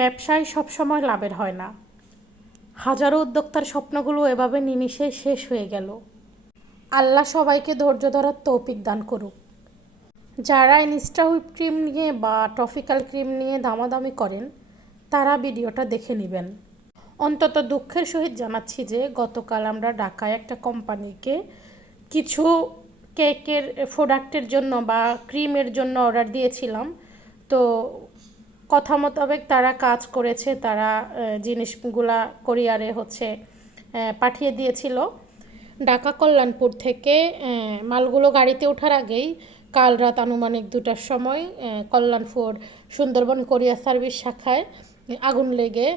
ব্যবসায় সবসময় লাভের হয় না। হাজারো উদ্যোক্তার স্বপ্নগুলো এভাবে নিমিষে শেষ হয়ে গেল। আল্লাহ সবাইকে ধৈর্য ধরার তৌফিক দান করুক। যারা ইনস্টা হুইপ ক্রিম নিয়ে বা ট্রপিক্যাল ক্রিম নিয়ে দামাদামি করেন তারা ভিডিওটা দেখে নেবেন। অন্তত দুঃখের সহিত জানাচ্ছি যে গতকাল আমরা ঢাকায় একটা কোম্পানিকে কিছু কেকের প্রোডাক্টের জন্য বা ক্রিমের জন্য অর্ডার দিয়েছিলাম। তো কথা মোতাবেক তারা কাজ করেছে, তারা জিনিসগুলা কোরিয়ারে পাঠিয়ে দিয়েছিল। ঢাকা কল্যাণপুর থেকে মালগুলো গাড়িতে ওঠার আগেই কাল রাত আনুমানিক 2টার সময় কল্যাণপুর সুন্দরবন কোরিয়ার সার্ভিস শাখায় আগুন লেগে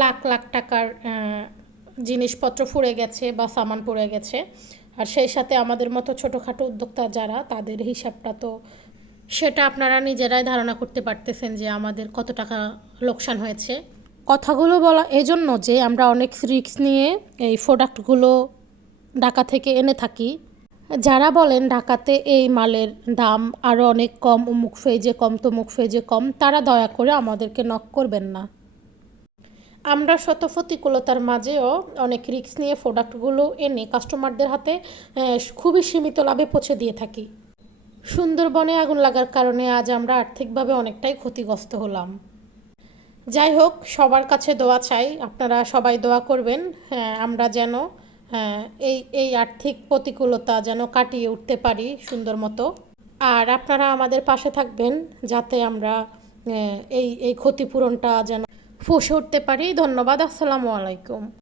লাখ লাখ টাকার জিনিসপত্র পুড়ে গেছে বা সামান পুড়ে গেছে। আর সেই সাথে আমাদের মতো ছোটোখাটো উদ্যোক্তা যারা, তাদের হিসাবটা তো সেটা আপনারা নিজেরাই ধারণা করতে পারতেছেন যে আমাদের কত টাকা লোকসান হয়েছে। কথাগুলো বলা এজন্য যে আমরা অনেক রিস্ক নিয়ে এই প্রোডাক্টগুলো ঢাকা থেকে এনে থাকি। যারা বলেন ঢাকাতে এই মালের দাম আরও অনেক কম, অমুক ফেজে কম তমুক ফেজে কম, তারা দয়া করে আমাদেরকে নক করবেন না। আমরা শত প্রতিকূলতার মাঝেও অনেক রিস্ক নিয়ে প্রোডাক্টগুলো এনে কাস্টমারদের হাতে খুবই সীমিত লাভে পৌঁছে দিয়ে থাকি। সুন্দরবনে আগুন লাগার কারণে আজ আমরা আর্থিকভাবে অনেকটাই ক্ষতিগ্রস্ত হলাম। যাই হোক, সবার কাছে দোয়া চাই, আপনারা সবাই দোয়া করবেন আমরা যেন এই আর্থিক প্রতিকূলতা যেন কাটিয়ে উঠতে পারি সুন্দর মতো। আর আপনারা আমাদের পাশে থাকবেন যাতে আমরা এই ক্ষতিপূরণটা যেন পুষে উঠতে পারি। ধন্যবাদ। আসসালামু আলাইকুম।